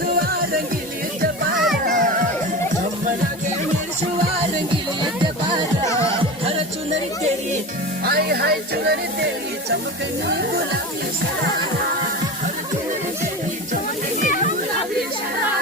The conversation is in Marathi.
मिर्शुआ रंगीली जबारा हम लगे मिर्शुआ रंगीली जबारा हर चुनरी तेरी हाय हाय चुनरी तेरी चमकनी गुलाबी शरारा हर चुनरी तेरी चमकनी गुलाबी शरारा